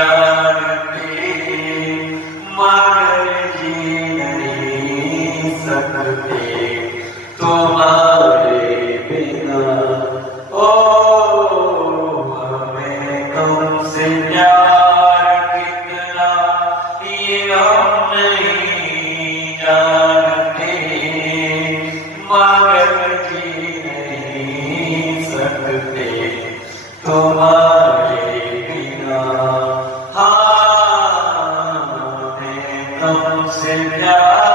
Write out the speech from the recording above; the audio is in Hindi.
जानते मगर जी नहीं सकते तुम्हारे बिना। ओ हमें तुमसे प्यार कितना ये हम नहीं जानते मगर जी नहीं सकते तुम्हारे बिना। हाँ हमें तुमसे प्यार